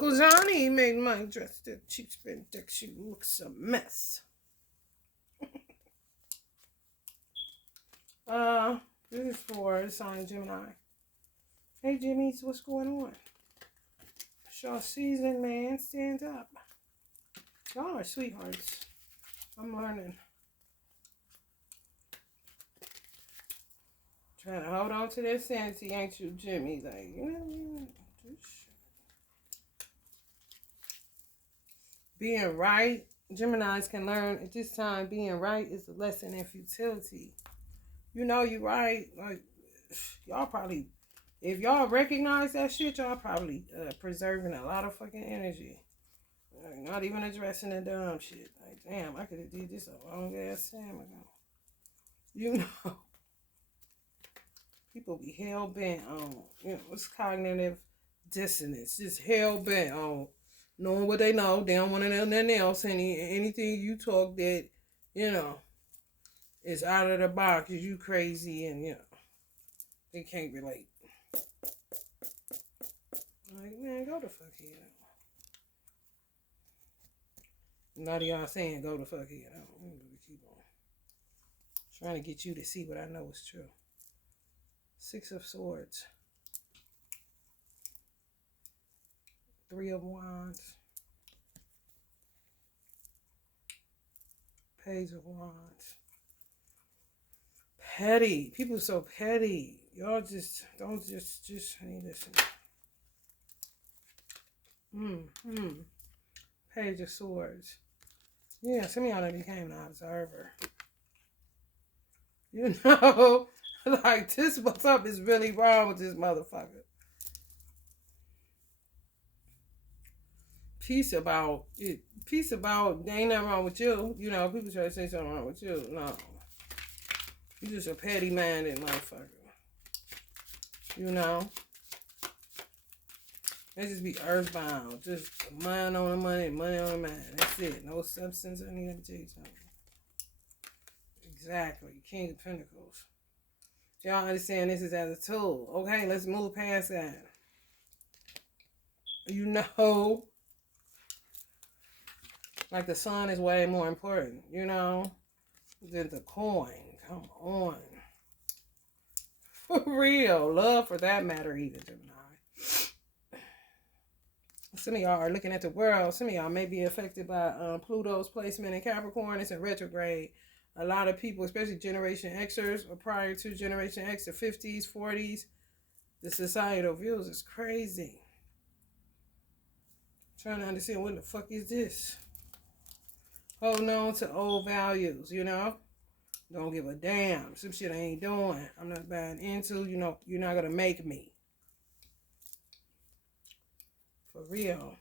Uncle Johnny made my dress that cheap spin deck. She looks a mess. This is for the sign Gemini. Hey, Jimmy's, what's going on? Y'all seasoned, man. Stand up. Y'all are sweethearts. I'm learning. Trying to hold on to their sanity, ain't you, Jimmy? Like, you know, being right. Geminis can learn at this time being right is a lesson in futility. You know you're right. Like, y'all probably, if y'all recognize that shit, y'all probably preserving a lot of fucking energy. Like, not even addressing the dumb shit. Like, damn, I could have did this a long ass time ago. You know. People be hell bent on, you know, what's cognitive dissonance. Just hell bent on knowing what they know. They don't want to know nothing else. Anything you talk that, you know, is out of the box, is you crazy, and you know, they can't relate. Like, man, go the fuck here. None of y'all saying go the fuck here. I don't really keep on trying to get you to see what I know is true. 6 of Swords. 3 of Wands. Page of Wands. Petty. People are so petty. Y'all just don't just hey, listen. Page of Swords. Yeah, some of y'all done became an observer. You know, like, this, what's up is really wrong with this motherfucker. Peace about it. Peace about, there ain't nothing wrong with you. You know, people try to say something wrong with you. No. You just a petty-minded motherfucker. You know? They just be earthbound. Just mind on the money, money on the mind. That's it. No substance. I need to tell you something. Exactly. King of Pentacles. Y'all understand this is as a tool. Okay, let's move past that. You know, like the sun is way more important, you know, than the coin. Come on. For real. Love for that matter, even, Gemini. Some of y'all are looking at the world. Some of y'all may be affected by Pluto's placement in Capricorn. It's in retrograde. A lot of people, especially Generation Xers or prior to Generation X, the 50s, 40s, the societal views is crazy. Trying to understand what the fuck is this? Holding on to old values, you know? Don't give a damn. Some shit I ain't doing. I'm not buying into, you know, you're not gonna make me. For real.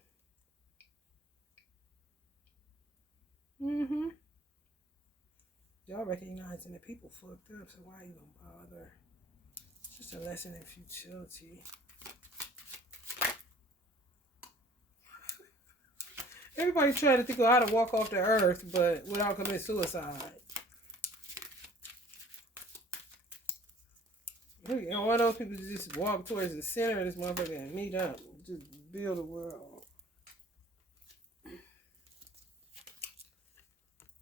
Y'all recognizing that people fucked up, so why you gonna bother? It's just a lesson in futility. Everybody trying to think of how to walk off the earth, but without committing suicide. You know, one of those people just walk towards the center of this motherfucker and meet up. Just build a world.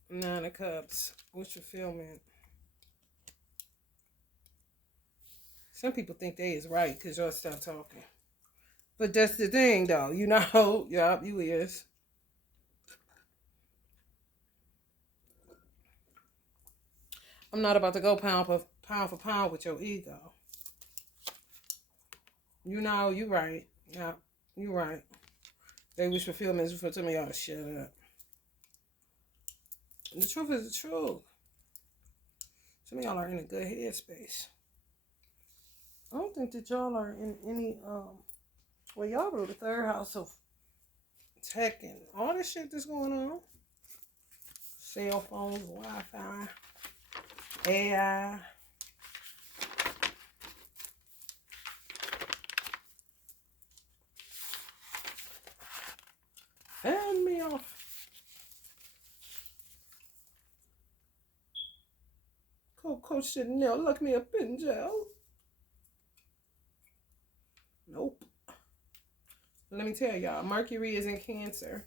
9 of Cups. What's fulfillment? Some people think they is right because y'all stop talking. But that's the thing, though. You know, yup, you is. I'm not about to go pound for pound with your ego. You know, you right. Yeah, you right. They wish fulfillment is for some of y'all to shut up. The truth is the truth. Some of y'all are in a good headspace. I don't think that y'all are in any, well, y'all rule the 3rd house of tech and all this shit that's going on. Cell phones, Wi-Fi, AI. Fan me off. Coco Chanel, look me up in jail. Nope. Let me tell y'all, Mercury is in Cancer.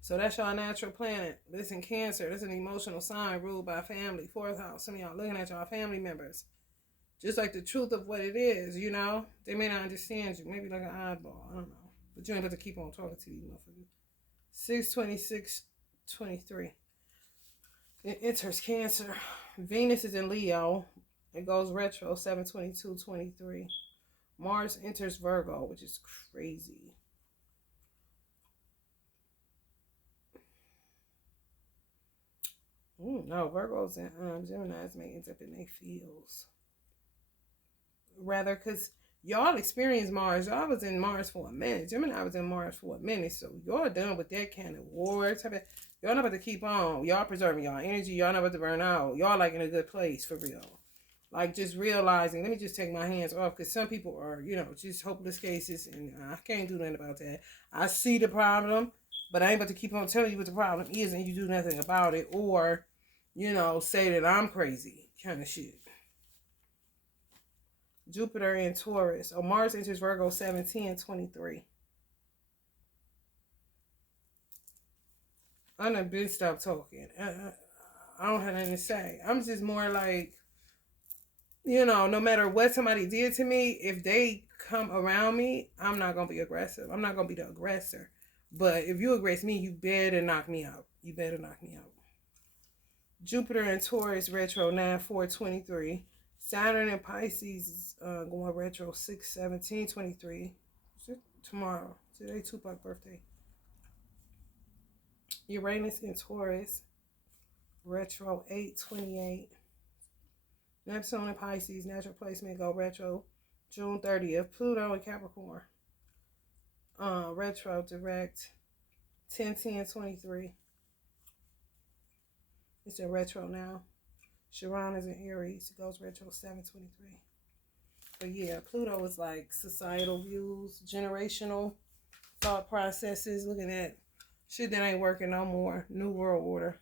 So that's y'all natural planet. But it's in Cancer. That's an emotional sign ruled by family. Fourth house. Some of y'all looking at y'all family members. Just like the truth of what it is, you know? They may not understand you. Maybe like an oddball. I don't know. But you ain't able to keep on talking to these motherfuckers. 6/26/23. It enters Cancer. Venus is in Leo. It goes retro 7/22/23. Mars enters Virgo, which is crazy. No, Virgos and Geminis may end up in their fields. Rather, because y'all experienced Mars. Y'all was in Mars for a minute. Gemini was in Mars for a minute. So y'all done with that kind of war. Y'all not about to keep on. Y'all preserving y'all energy. Y'all not about to burn out. Y'all like in a good place for real. Like just realizing, let me just take my hands off, because some people are, just hopeless cases, and I can't do nothing about that. I see the problem, but I ain't about to keep on telling you what the problem is and you do nothing about it, or, say that I'm crazy kind of shit. Jupiter in Taurus. Oh, Mars enters Virgo 7/10/23. I done been stopped talking. I don't have nothing to say. I'm just more like, no matter what somebody did to me, if they come around me, I'm not going to be aggressive. I'm not going to be the aggressor. But if you aggress me, you better knock me out. You better knock me out. Jupiter in Taurus retro 9/4/23. Saturn in Pisces is going retro 6/17/23. Tomorrow. Today, Tupac birthday. Uranus in Taurus retro 8/28. Neptune in Pisces, natural placement, go retro June 30th. Pluto in Capricorn, retro direct 10/10/23. It's in retro now. Chiron is in Aries, it goes retro 7/23. But yeah, Pluto is like societal views, generational thought processes, looking at shit that ain't working no more. New world order.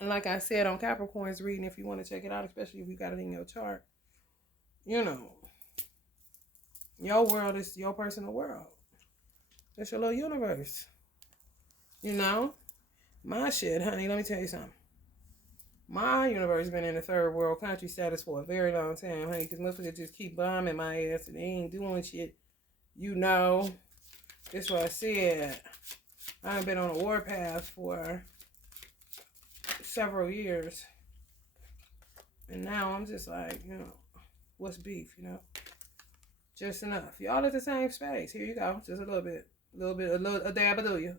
And like I said on Capricorn's reading, if you want to check it out, especially if you got it in your chart, your world is your personal world. It's your little universe. My shit, honey, let me tell you something. My universe been in the third world country status for a very long time, honey, because motherfuckers just keep bombing my ass and they ain't doing shit. That's what I said. I've been on a warpath for several years, and now I'm just like, what's beef, just enough. Y'all at the same space. Here you go, just a little bit, a dab of do you,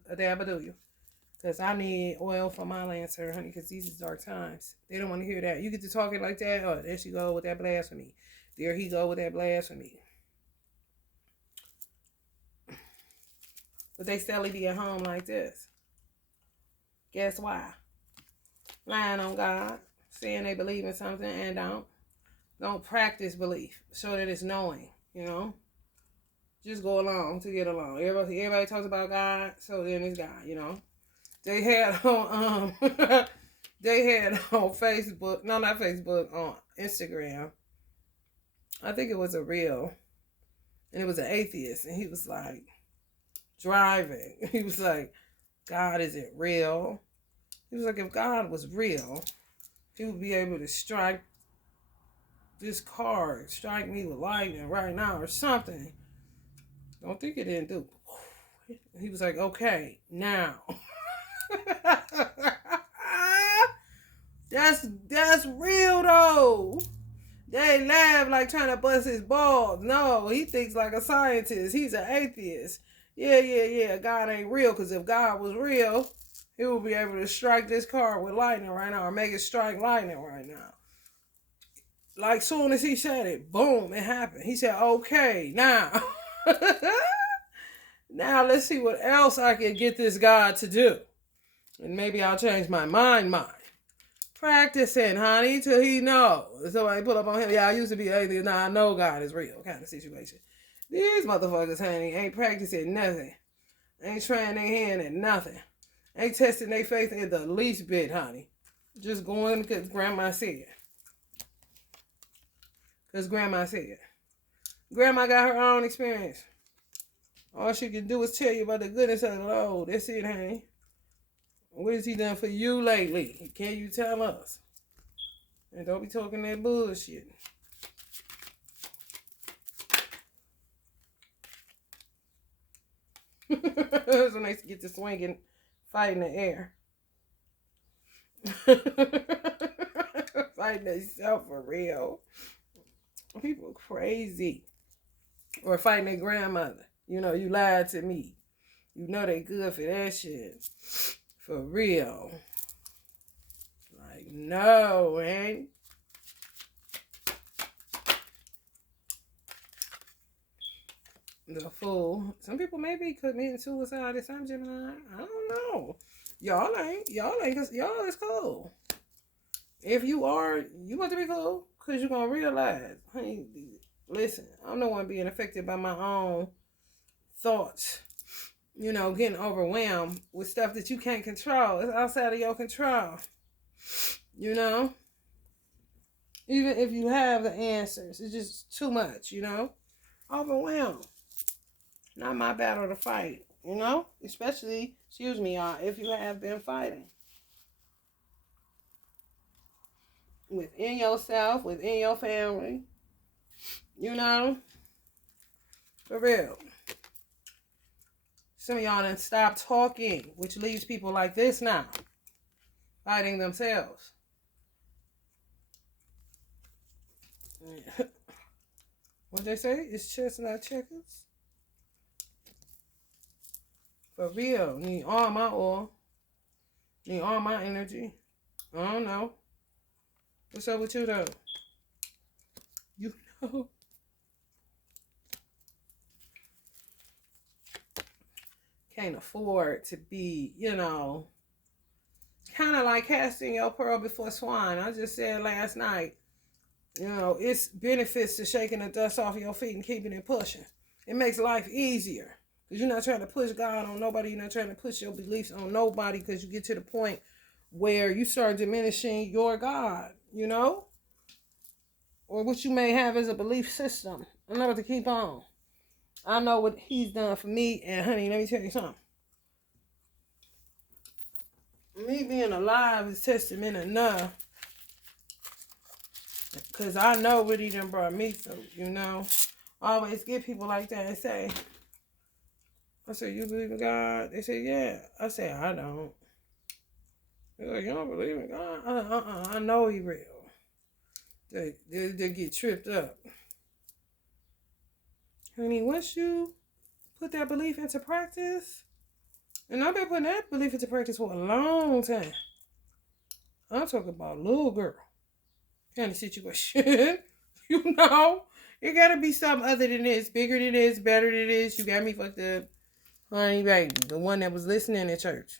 because I need oil for my Lancer, honey, because these is dark times. They don't want to hear that. You get to talking like that, oh, there she go with that blasphemy, there he go with that blasphemy. But they still be at home like this. Guess why? Lying on God, saying they believe in something and don't practice belief. Show that it's knowing, Just go along to get along. Everybody talks about God, so then it's God, They had on Facebook, no, not Facebook, on Instagram. I think it was a reel, and it was an atheist, and he was like driving. He was like, God isn't real. He was like, if God was real, he would be able to strike this car, strike me with lightning right now or something. Don't think it didn't do. He was like, okay, now. That's real though. They laugh like trying to bust his balls. No, he thinks like a scientist. He's an atheist. Yeah. God ain't real, because if God was real, he would be able to strike this car with lightning right now, or make it strike lightning right now. Like soon as he said it, boom, it happened. He said, okay, now. Now let's see what else I can get this God to do. And maybe I'll change my mind. Practicing, honey, till he knows. Somebody pull up on him. Yeah, I used to be atheist. Now I know God is real, kind of situation. These motherfuckers, honey, ain't practicing nothing. Ain't trying their hand at nothing. Ain't testing their faith in the least bit, honey. Just going because grandma said. Because grandma said. Grandma got her own experience. All she can do is tell you about the goodness of the Lord. That's it, honey. What has he done for you lately? Can you tell us? And don't be talking that bullshit. It's so nice to get to swing and fight in the air. Fighting themselves for real. People crazy. Or fighting their grandmother. You know, you lied to me. You know they good for that shit. For real. Like, no, man. The fool. Some people may be committing suicide at some Gemini. I don't know. Y'all ain't, cause y'all is cool. If you are, you want to be cool, cause you're gonna realize, honey, listen, I'm the one being affected by my own thoughts. You know, getting overwhelmed with stuff that you can't control. It's outside of your control. You know? Even if you have the answers, it's just too much, you know? Overwhelmed. Not my battle to fight, you know? Especially, excuse me, y'all, if you have been fighting. Within yourself, within your family. You know? For real. Some of y'all done stopped talking, which leaves people like this now. Fighting themselves. What they say? It's chestnut checkers. For real. Need all my oil. Need all my energy. I don't know. What's up with you though? You know. Can't afford to be, you know, kind of like casting your pearl before swine. I just said last night, you know, it's benefits to shaking the dust off your feet and keeping it pushing. It makes life easier. Because you're not trying to push God on nobody. You're not trying to push your beliefs on nobody, because you get to the point where you start diminishing your God, you know? Or what you may have as a belief system. I'm not about to keep on. I know what he's done for me. And honey, let me tell you something. Me being alive is testament enough. Because I know what he done brought me through, you know? I always get people like that and say, I say, you believe in God? They say, yeah. I say, I don't. They're like, you don't believe in God? I know he real. They get tripped up. Honey, once you put that belief into practice, and I've been putting that belief into practice for a long time. I'm talking about little girl kind of situation. You know? It gotta be something other than this, bigger than this, better than this. You got me fucked up. Honey, baby, the one that was listening in church.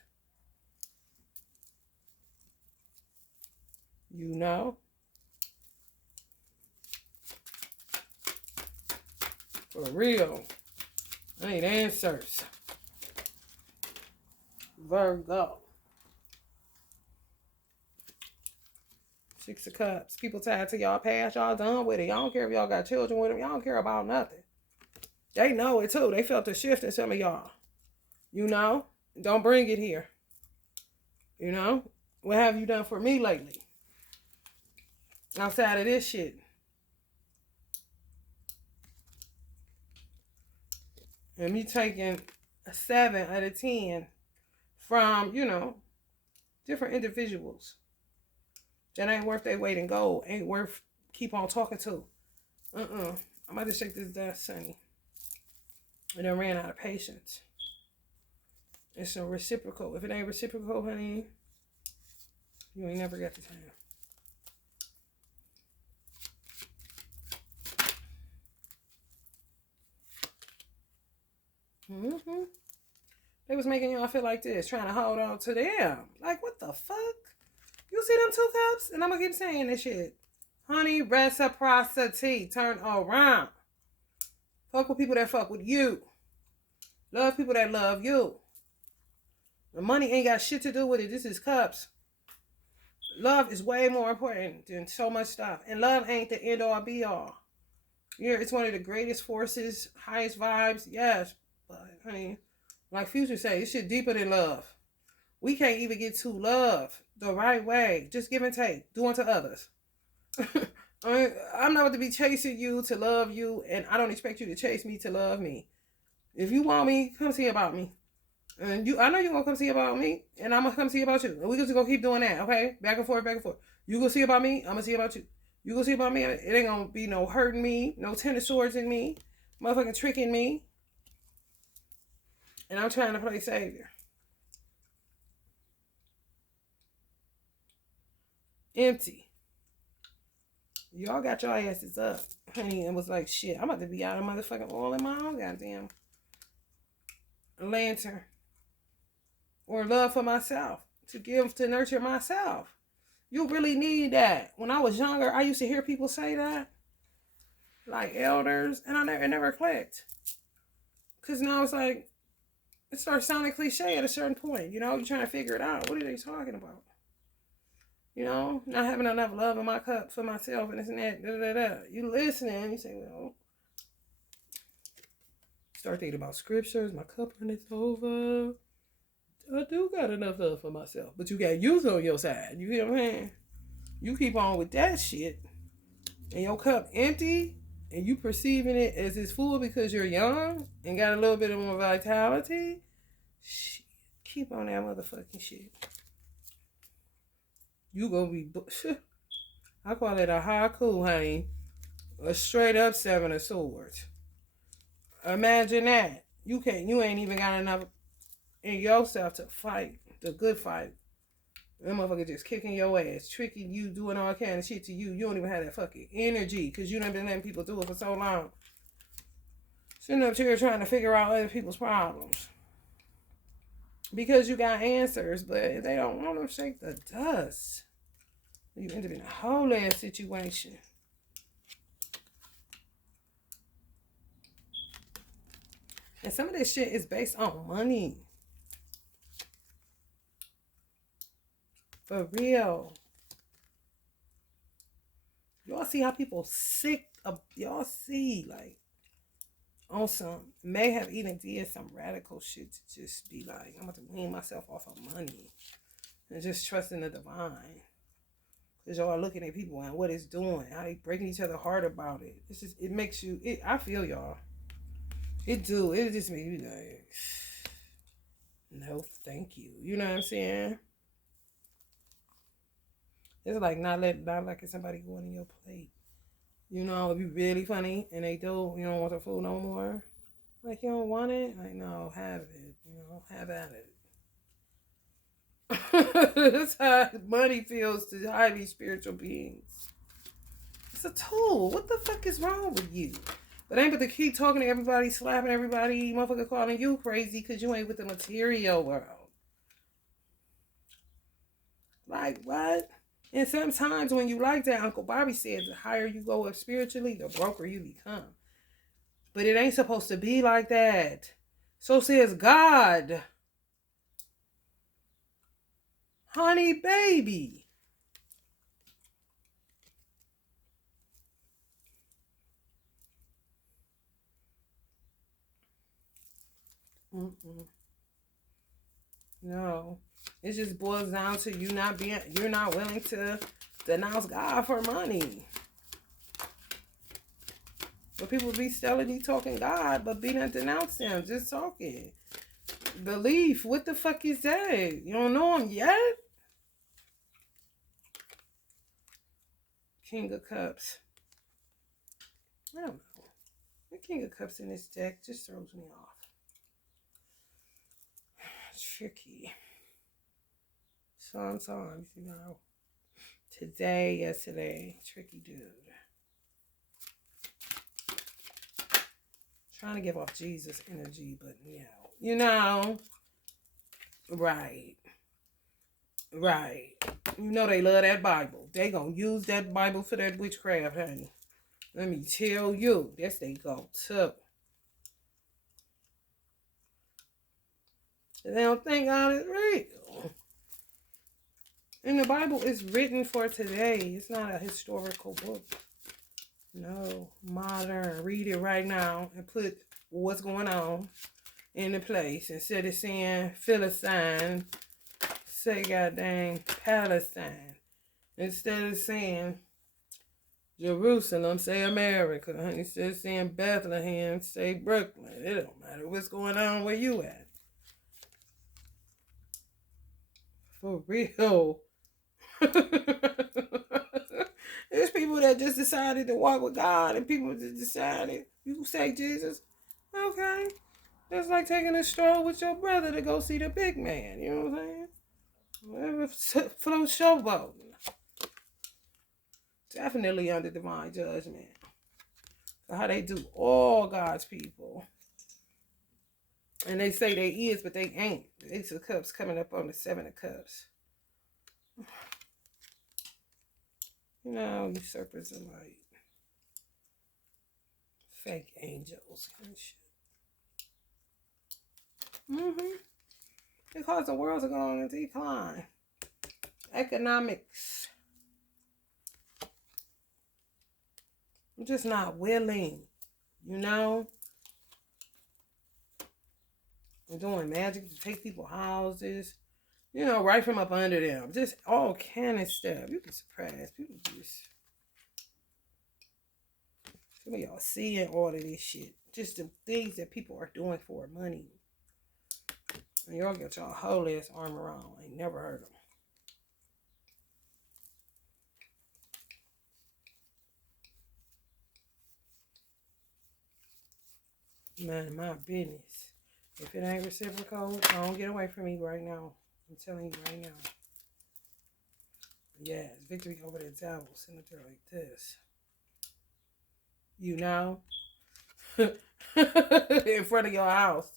You know? For real. I need answers. Virgo. 6 of Cups. People tied to y'all past. Y'all done with it. Y'all don't care if y'all got children with them. Y'all don't care about nothing. They know it too. They felt a shift in some of y'all. You know? Don't bring it here. You know? What have you done for me lately? Outside of this shit. And me taking a 7 out of 10 from, you know, different individuals that ain't worth their weight in gold. Ain't worth keep on talking to. I'm about to shake this dust, honey. I done ran out of patience. It's a reciprocal. If it ain't reciprocal, honey, you ain't never got the time. They was making y'all feel like this, trying to hold on to them. Like, what the fuck? You see them 2 cups? And I'm gonna keep saying this shit. Honey, reciprocity. Turn around. Fuck with people that fuck with you. Love people that love you. The money ain't got shit to do with it. This is cups. Love is way more important than so much stuff. And love ain't the end all be all. It's one of the greatest forces, highest vibes. Yes, but honey, like Future say, it's shit deeper than love. We can't even get to love the right way. Just give and take. Do unto others. I'm not going to be chasing you to love you, and I don't expect you to chase me to love me. If you want me, come see about me. And I know you're going to come see about me, and I'm going to come see about you. And we're just going to keep doing that, okay? Back and forth, back and forth. You go see about me, I'm going to see about you. You go see about me, it ain't going to be no hurting me, no tennis swords in me, motherfucking tricking me. And I'm trying to play savior. Empty. Y'all got your asses up, honey, and was like, shit, I'm about to be out of motherfucking oil in my own goddamn lantern. Or love for myself. To give, to nurture myself. You really need that. When I was younger, I used to hear people say that. Like elders, and it never clicked. Because now it's like, it starts sounding cliche at a certain point. You know, you're trying to figure it out. What are they talking about? You know, not having enough love in my cup for myself and this and that. Da, da, da. You listening, you say, well, start thinking about scriptures. My cup runneth over. I do got enough love for myself. But you got youth on your side. You feel what I'm saying? You keep on with that shit. And your cup empty. And you perceiving it as it's full because you're young. And got a little bit of more vitality. Shit. Keep on that motherfucking shit. You gonna be, I call it a haiku, honey. A straight up 7 of swords. Imagine that. You ain't even got enough in yourself to fight the good fight. That motherfucker just kicking your ass, tricking you, doing all kind of shit to you. You don't even have that fucking energy because you done been letting people do it for so long. Sitting up here trying to figure out other people's problems. Because you got answers, but they don't want to shake the dust. You end up in a whole ass situation. And some of this shit is based on money. For real. Y'all see how people sick of, y'all see, like, on some, may have even did some radical shit to just be like, I'm about to wean myself off of money. And just trusting the divine. Because y'all are looking at people and what it's doing. How they breaking each other heart about it. It's just, it makes you, I feel y'all. It do. It just makes you like, no, thank you. You know what I'm saying? It's like not like somebody going in your plate. You know, if you really funny and they do, you don't want the food no more. Like, you don't want it? Like, no, have it. You know, have at it. That's how money feels to highly spiritual beings. It's a tool. What the fuck is wrong with you? But ain't but to keep talking to everybody, slapping everybody, motherfucker calling you crazy because you ain't with the material world. Like, what? And sometimes when you like that, Uncle Bobby said, the higher you go up spiritually, the broker you become. But it ain't supposed to be like that. So says God. Honey, baby. No. It just boils down to you're not willing to denounce God for money. But people be telling you talking God, but be not denouncing him, just talking. Belief, what the fuck is that? You don't know him yet? King of Cups. I don't know. The King of Cups in this deck just throws me off. Tricky. Sometimes, you know. Today, yesterday, tricky dude. Trying to give off Jesus energy, but you know. Right. You know they love that Bible. They gonna use that Bible for that witchcraft, honey. Let me tell you, that's they go too. They don't think God is real. And the Bible is written for today. It's not a historical book. No, modern. Read it right now and put what's going on in the place. Instead of saying Philistine, say goddamn Palestine. Instead of saying Jerusalem, say America. Instead of saying Bethlehem, say Brooklyn. It don't matter what's going on where you at. For real. There's people that just decided to walk with God, and people just decided, you say Jesus, okay. That's like taking a stroll with your brother to go see the big man. You know what I'm saying? Whatever floats your boat. Definitely under divine judgment. For how they do all God's people. And they say they is, but they ain't. The Ace of Cups coming up on the Seven of Cups. You know, usurpers are like fake angels and shit. Because the world's going to decline. Economics. I'm just not willing, you know. I'm doing magic to take people's houses, you know, right from up under them. Just all kind of stuff. You'd be surprised. People just, some of y'all seeing all of this shit. Just the things that people are doing for money. And y'all got y'all whole ass armor on. I ain't never heard of them. Mind my business. If it ain't reciprocal, don't get away from me right now. I'm telling you right now. Yes, victory over the devil. Senator like this. You know? In front of your house.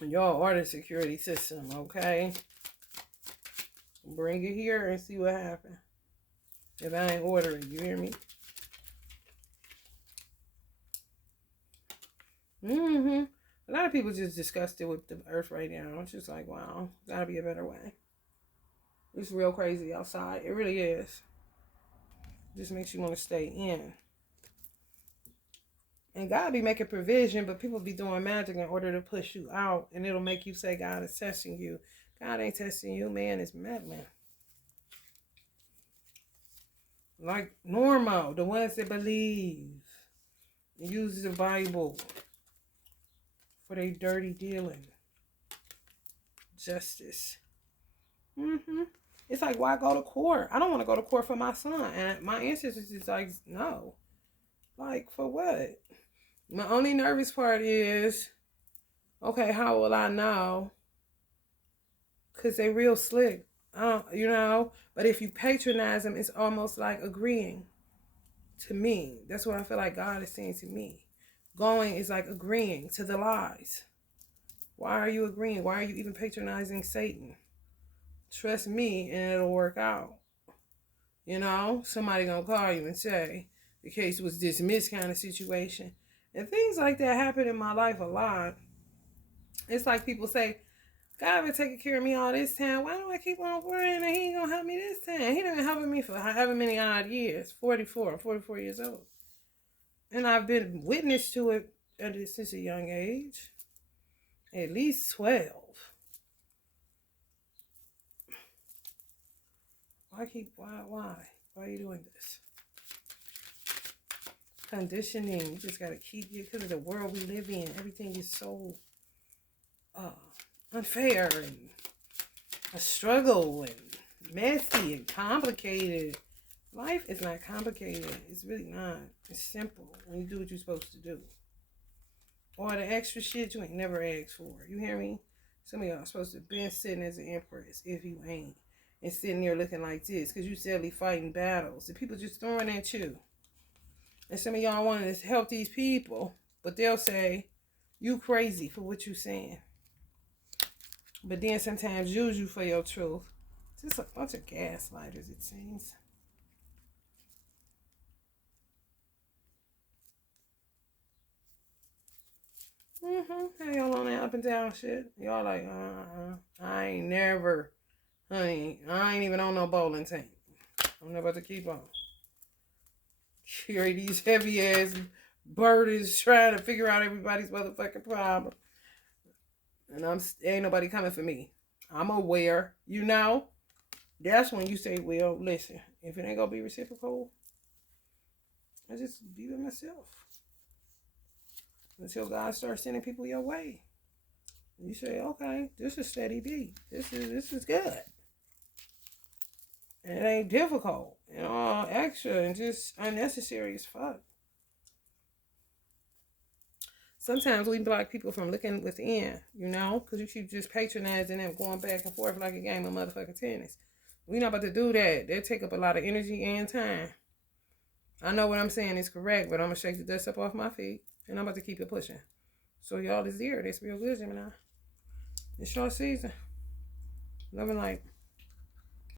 Your order security system, okay? Bring it here and see what happens. If I ain't ordering, you hear me? A lot of people just disgusted with the earth right now. It's just like, wow, gotta be a better way. It's real crazy outside. It really is. It just makes you want to stay in. And God be making provision, but people be doing magic in order to push you out. And it'll make you say God is testing you. God ain't testing you, man. It's madman. Like normal, the ones that believe. Use the Bible for their dirty dealing. Justice. It's like, why go to court? I don't want to go to court for my son. And my answer is just like, no. Like, for what? My only nervous part is, okay, how will I know? Because they real slick. You know? But if you patronize them, it's almost like agreeing to me. That's what I feel like God is saying to me. Going is like agreeing to the lies. Why are you agreeing? Why are you even patronizing Satan? Trust me and it'll work out. You know, somebody gonna call you and say the case was dismissed kind of situation. And things like that happen in my life a lot. It's like people say, God been taking care of me all this time. Why do I keep on worrying that he ain't gonna help me this time? He done been helping me for however many odd years. 44. I'm 44 years old. And I've been witness to it since a young age. At least 12. Why are you doing this? Conditioning. You just gotta keep it because of the world we live in. Everything is so unfair and a struggle and messy and complicated. Life is not complicated. It's really not. It's simple when you do what you're supposed to do. All the extra shit you ain't never asked for. You hear me? Some of y'all are supposed to have been sitting as an empress if you ain't. And sitting there looking like this because you steadily fighting battles. The people just throwing at you. And some of y'all want to help these people. But they'll say, you crazy for what you saying. But then sometimes use you for your truth. Just a bunch of gaslighters, it seems. Hey, y'all on that up and down shit. Y'all like, I ain't never, honey, I ain't even on no bowling team. I'm not about to keep on. carry these heavy ass burdens trying to figure out everybody's motherfucking problem. And ain't nobody coming for me. I'm aware, you know. That's when you say, well, listen, if it ain't gonna be reciprocal, I just be with myself. Until God starts sending people your way. You say, okay, this is steady B. This is good. And it ain't difficult and all extra and just unnecessary as fuck. Sometimes we block people from looking within, you know, because you keep just patronizing them, going back and forth like a game of motherfucking tennis. We not about to do that. They take up a lot of energy and time. I know what I'm saying is correct, but I'm going to shake the dust up off my feet, and I'm about to keep it pushing. So y'all is here. That's real good, Gemini. It's your season. Love and light.